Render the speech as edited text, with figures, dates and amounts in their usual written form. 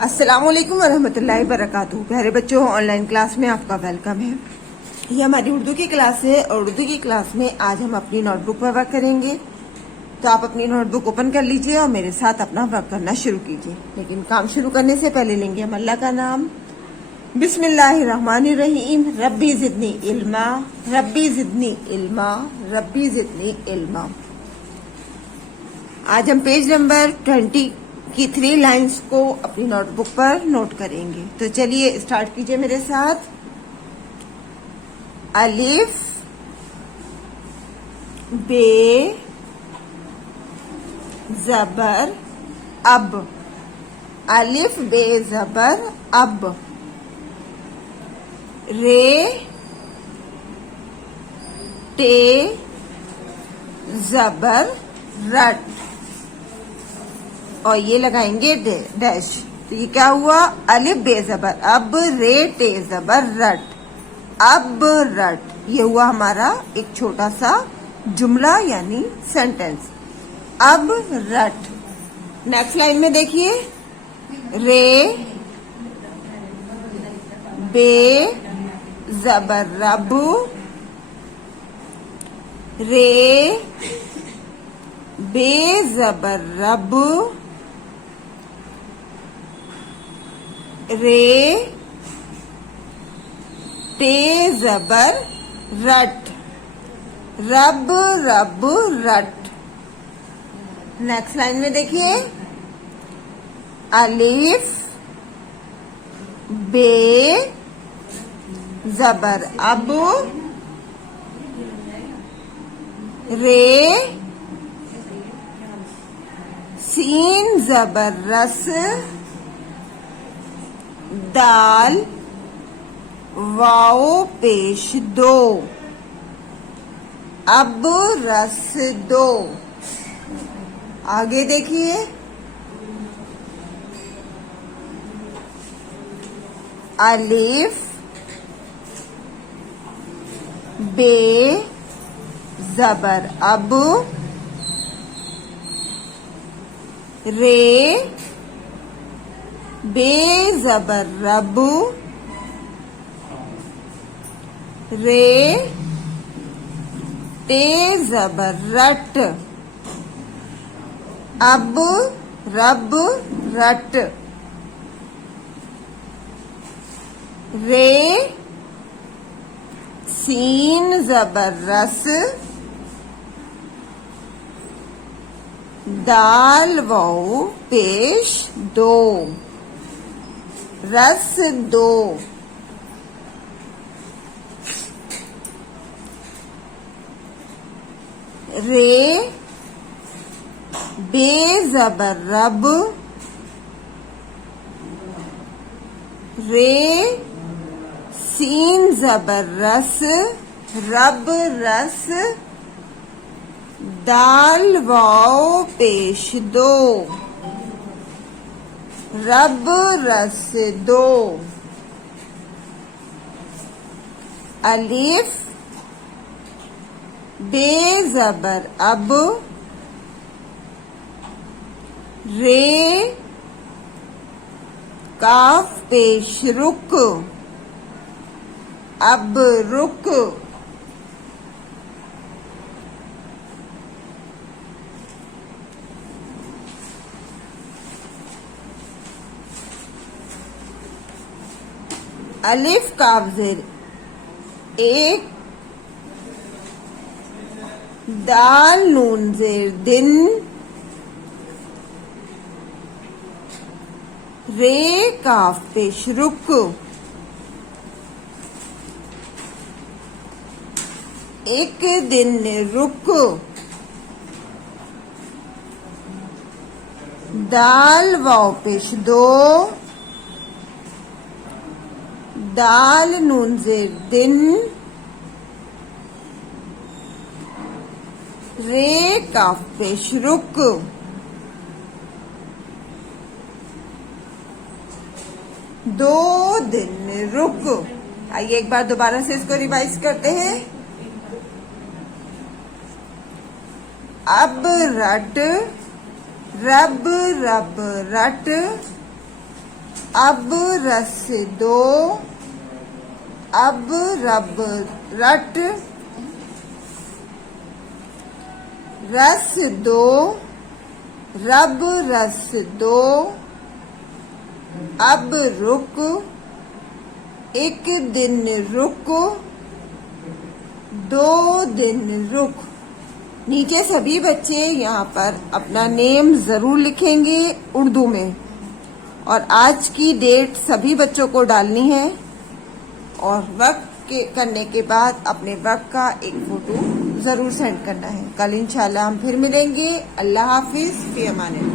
अस्सलामुअलैकुम वरहमतुल्लाहि वबरकातुहू। प्यारे बच्चों, ऑनलाइन क्लास में आपका वेलकम है। ये हमारी उर्दू की क्लास है और उर्दू की क्लास में आज हम अपनी नोटबुक पर वर्क करेंगे। तो आप अपनी नोटबुक ओपन कर लीजिए और मेरे साथ अपना वर्क करना शुरू कीजिए। लेकिन काम शुरू करने से पहले लेंगे हम अल्लाह का नाम। बिस्मिल्लाहिर्रहमानिर्रहीम। रब्बी जिदनी इल्मा, रब्बी जिदनी इल्मा, रब्बी जिदनी इल्मा। आज हम पेज नंबर 20 की 3 लाइंस को अपनी नोटबुक पर नोट करेंगे। तो चलिए स्टार्ट कीजिए मेरे साथ। अलिफ बे जबर अब, अलिफ बे जबर अब। रे टे जबर रट, और ये लगाएंगे डैश। तो ये क्या हुआ? अलिफ बे जबर अब, रे टे जबर रट, अब रट। ये हुआ हमारा एक छोटा सा जुमला यानी सेंटेंस। अब रट। नेक्स्ट लाइन में देखिए, रे बे जबर रब, रे बे जबर रब, रे टे जबर रट, रब रब रट। नेक्स्ट लाइन में देखिए, अलिफ बे जबर अब, रे सीन जबर रस, दाल वाओ पेश दो, अब रस दो। आगे देखिए, अलिफ बे जबर अब, रे बे जबर रब, रे टे जबर रट, अब रब रट। रे सीन जबर रस, दाल वाओ पेश दो, रस दो। रे बे जबर रब, रे सीन जबर रस, रब रस, दाल वाओ पेश दो, रब रस दो। अलिफ बे जबर अब, रे काफ पेश रुक, अब रुक। अलिफ काफ जेर एक, दाल नून जेर दिन, रे काफ पेश रुक, एक दिन रुक। दाल वाओ पेश दो, दाल नून जेर दिन, रे काफ पेश रुक, दो दिन रुक। आइए एक बार दोबारा से इसको रिवाइज करते हैं। अब रट, रब रब रट, अब रस दो, अब रब रट, रस दो, रब रस दो, अब रुक, एक दिन रुक, 2 दिन रुक। नीचे सभी बच्चे यहाँ पर अपना नेम जरूर लिखेंगे उर्दू में, और आज की डेट सभी बच्चों को डालनी है, और वर्क करने के बाद अपने वर्क का एक फोटो जरूर सेंड करना है। कल इंशाल्लाह हम फिर मिलेंगे। अल्लाह हाफिज, फी अमानिल्लाह।